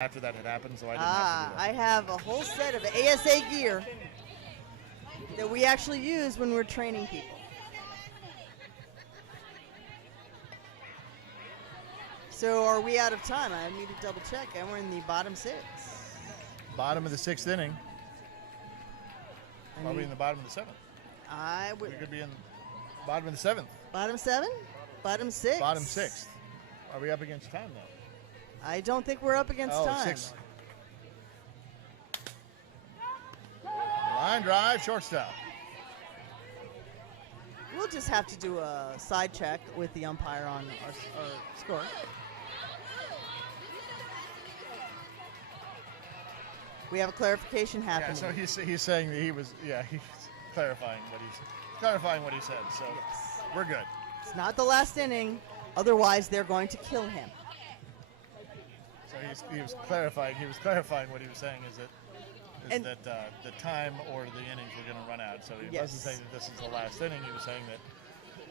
after that had happened, so I didn't have to do that. I have a whole set of ASA gear that we actually use when we're training people. So are we out of time? I need to double check. And we're in the bottom 6. Bottom of the 6th inning. Probably in the bottom of the 7th. We could be in the bottom of the 7th. Bottom 7? Bottom 6? Bottom 6th. Are we up against time now? I don't think we're up against time. 6. Line drive, shortstop. We'll just have to do a side check with the umpire on our score. We have a clarification happening. Yeah, so he's saying that he's clarifying what he said. So yes. We're good. It's not the last inning, otherwise they're going to kill him. So he was clarifying what he was saying is that the time or the innings were going to run out. So he wasn't saying that this is the last inning. He was saying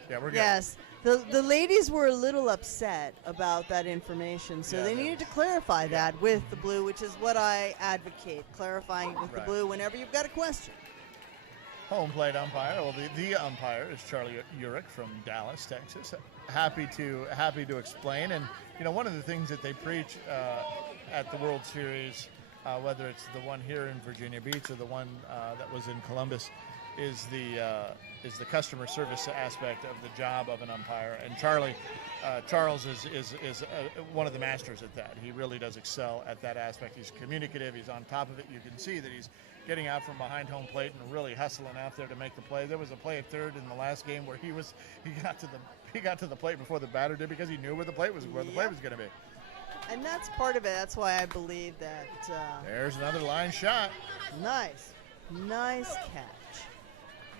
that, we're good. Yes. The ladies were a little upset about that information, so they needed to clarify that with the blue, which is what I advocate, clarifying it with the blue whenever you've got a question. Home plate umpire. Well, the umpire is Charlie Urich from Dallas, Texas. Happy to explain. And one of the things that they preach at the World Series, whether it's the one here in Virginia Beach or the one that was in Columbus, is the customer service aspect of the job of an umpire. And Charles is one of the masters at that. He really does excel at that aspect. He's communicative. He's on top of it. You can see that he's getting out from behind home plate and really hustling out there to make the play. There was a play at third in the last game where he got to the plate before the batter did because he knew where the play was going to be. And that's part of it. That's why I believe that. There's another line shot. Nice catch.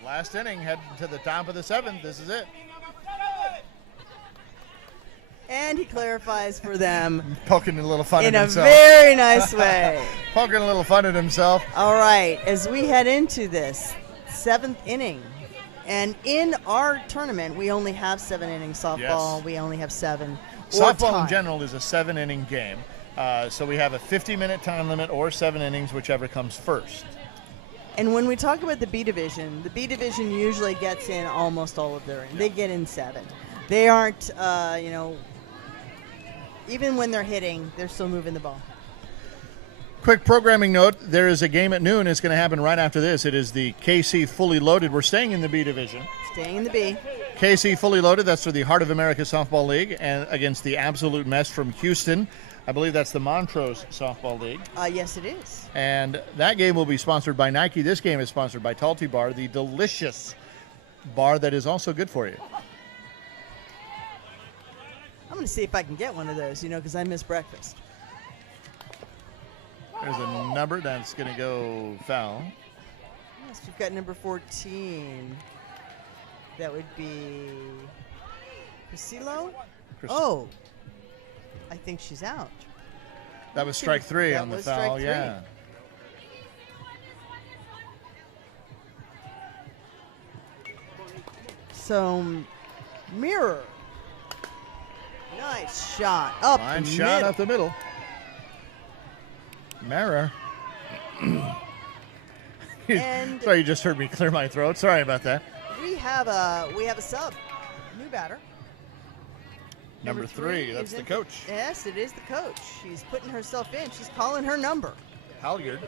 Last inning, heading to the top of the 7th. This is it. And he clarifies for them. Poking a little fun at himself. In a very nice way. Poking a little fun at himself. All right, as we head into this 7th inning, and in our tournament, we only have 7 innings softball. Yes. We only have 7. Softball in general is a 7-inning game. So we have a 50-minute time limit or 7 innings, whichever comes first. And when we talk about the B division usually gets in almost all of their innings. They get in 7. They aren't, even when they're hitting, they're still moving the ball. Quick programming note, there is a game at noon. It's going to happen right after this. It is the KC Fully Loaded. We're staying in the B division. Staying in the B. KC Fully Loaded, that's for the Heart of America Softball League, and against the Absolute Mess from Houston. I believe that's the Montrose Softball League. Yes, it is. And that game will be sponsored by Nike. This game is sponsored by Talty Bar, the delicious bar that is also good for you. I'm going to see if I can get one of those, because I miss breakfast. There's a number that's going to go foul. Yes, we've got number 14. That would be Priscillo. Oh, I think she's out. That was strike 3 on the foul, yeah. So, Mirror. Nice shot up Line the shot middle. up the middle. Mirror. And sorry, you just heard me clear my throat. Sorry about that. We have a sub, new batter. Number 3, that's the coach. Yes, it is the coach. She's putting herself in. She's calling her number. Halyard.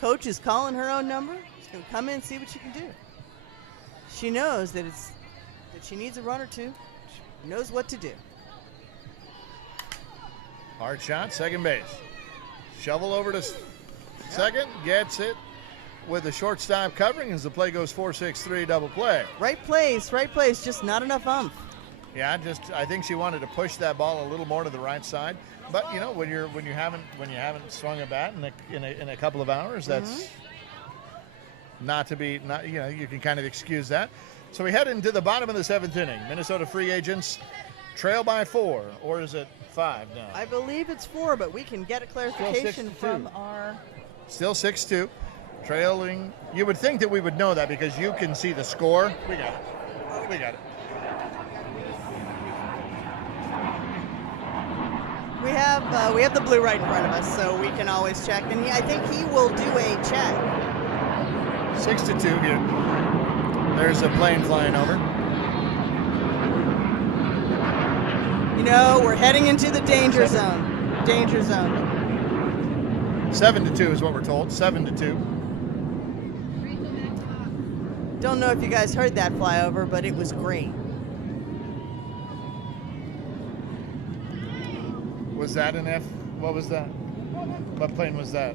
Coach is calling her own number. She's going to come in and see what she can do. She knows that she needs a run or two. She knows what to do. Hard shot, second base. Shovel over to second, gets it with the shortstop covering as the play goes 4-6-3 double play. Right place, just not enough umph. Yeah, I think she wanted to push that ball a little more to the right side. But when you haven't swung a bat in a couple of hours, that's you can kind of excuse that. So we head into the bottom of the 7th inning. Minnesota free agents trail by 4, or is it 5 now? I believe it's 4, but we can get a clarification from our. Still 6-2. Trailing. You would think that we would know that because you can see the score. We got it. have the blue right in front of us, so we can always check. And I think he will do a check. 6-2 here. There's a plane flying over. You know, we're heading into the danger zone. Danger zone. 7-2 is what we're told. 7-2. Don't know if you guys heard that flyover, but it was great. Was that an F? What was that? What plane was that?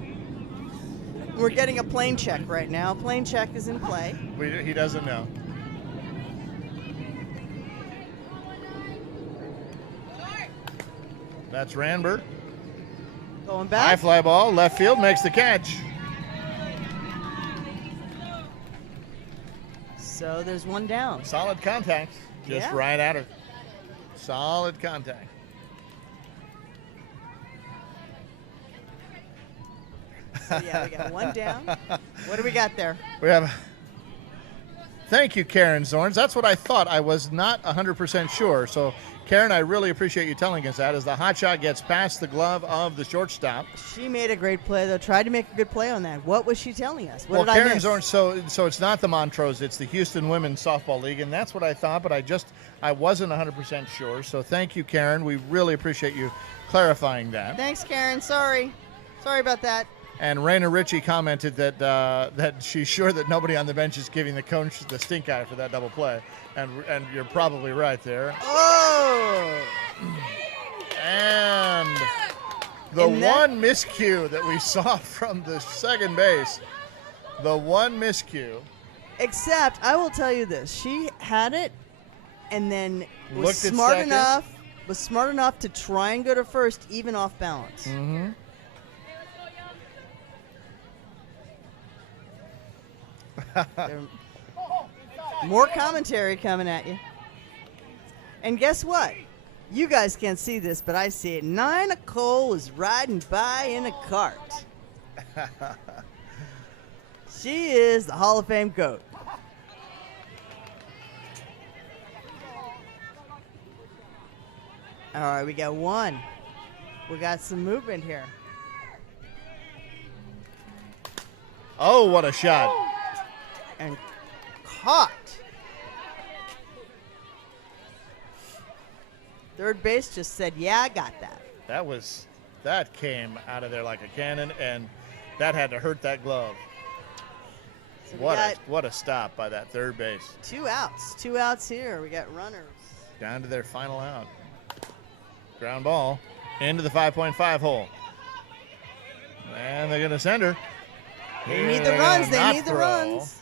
We're getting a plane check right now. Plane check is in play. He doesn't know. That's Ranberg. Going back. High fly ball, left field, makes the catch. So there's one down. Solid contact. Just right at her. Solid contact. So yeah, we got one down. What do we got there? We have. Thank you, Karen Zorns. That's what I thought. I was not 100% sure. So, Karen, I really appreciate you telling us that as the hot shot gets past the glove of the shortstop. She made a great play, though. Tried to make a good play on that. What was she telling us? What did Karen I miss? Zorns, so it's not the Montrose, it's the Houston Women's Softball League, and that's what I thought, but I wasn't 100% sure. So thank you, Karen. We really appreciate you clarifying that. Thanks, Karen. Sorry about that. And Raina Ritchie commented that she's sure that nobody on the bench is giving the coach the stink eye for that double play, and you're probably right there. Oh! And the one miscue that we saw from the second base, the one miscue. Except, I will tell you this: she had it, and then was Looked smart at enough to try and go to first, even off balance. Mm-hmm. More commentary coming at you. And guess what? You guys can't see this, but I see it. Nina Cole is riding by in a cart. She is the Hall of Fame GOAT. All right, we got one. We got some movement here. Oh, what a shot. And caught. Third base just said, yeah, I got that. That came out of there like a cannon, and that had to hurt that glove. So what a stop by that third base. 2 outs. 2 outs here. We got runners. Down to their final out. Ground ball into the 5.5 hole. And they're going to send her. They need the runs. They need the runs.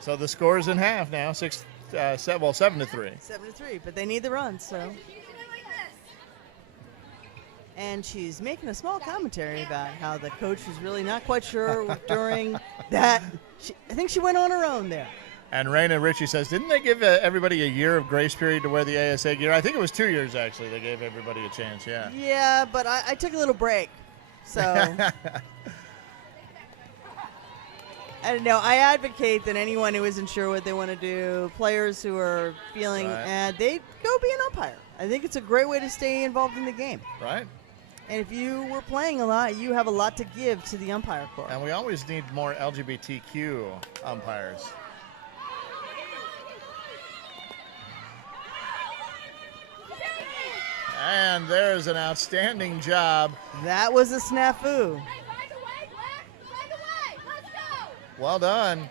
So the score's in half now, 7-3. 7-3, but they need the runs, so. And she's making a small commentary about how the coach was really not quite sure during that. I think she went on her own there. And Raina Ritchie says, didn't they give everybody a year of grace period to wear the ASA gear? I think it was 2 years, actually. They gave everybody a chance, yeah. Yeah, but I took a little break, so. I don't know. I advocate that anyone who isn't sure what they want to do, players who are feeling, they go be an umpire. I think it's a great way to stay involved in the game. Right. And if you were playing a lot, you have a lot to give to the umpire corps. And we always need more LGBTQ umpires. And there's an outstanding job. That was a snafu. Well done.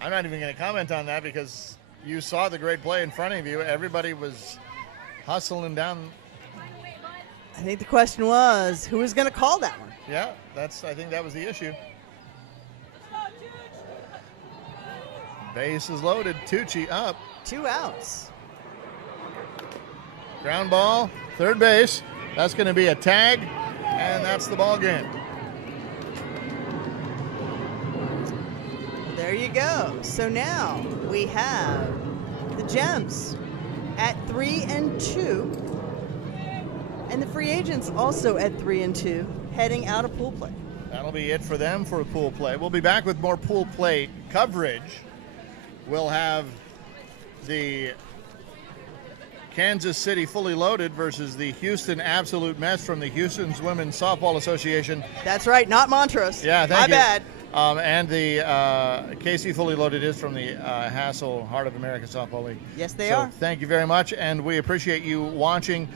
I'm not even going to comment on that because you saw the great play in front of you. Everybody was hustling down. I think the question was, who was going to call that one? Yeah, I think that was the issue. Base is loaded. Tucci up. 2 outs. Ground ball, third base. That's going to be a tag, and that's the ball game. There you go. So now we have the Gems at 3-2, and the free agents also at 3-2, heading out of pool play. That'll be it for them for pool play. We'll be back with more pool play coverage. We'll have the Kansas City Fully Loaded versus the Houston Absolute Mess from the Houston Women's Softball Association. That's right, not Montrose. Yeah, thank you. My bad. And the KC Fully Loaded is from the Hassel Heart of America Softball League. Yes, they so are. Thank you very much, and we appreciate you watching.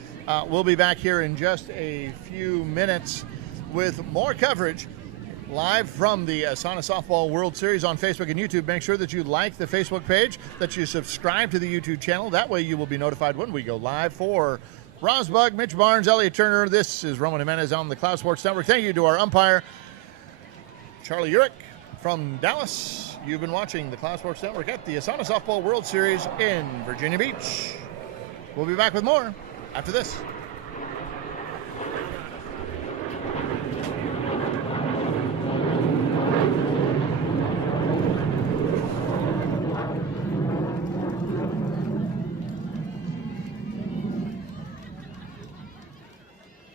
We'll be back here in just a few minutes with more coverage live from the ASANA Softball World Series on Facebook and YouTube. Make sure that you like the Facebook page, that you subscribe to the YouTube channel. That way you will be notified when we go live. For Rosbug, Mitch Barnes, Elliot Turner, this is Roman Jimenez on the Cloud Sports Network. Thank you to our umpire, Charlie Urich from Dallas. You've been watching the Cloud Sports Network at the ASANA Softball World Series in Virginia Beach. We'll be back with more after this.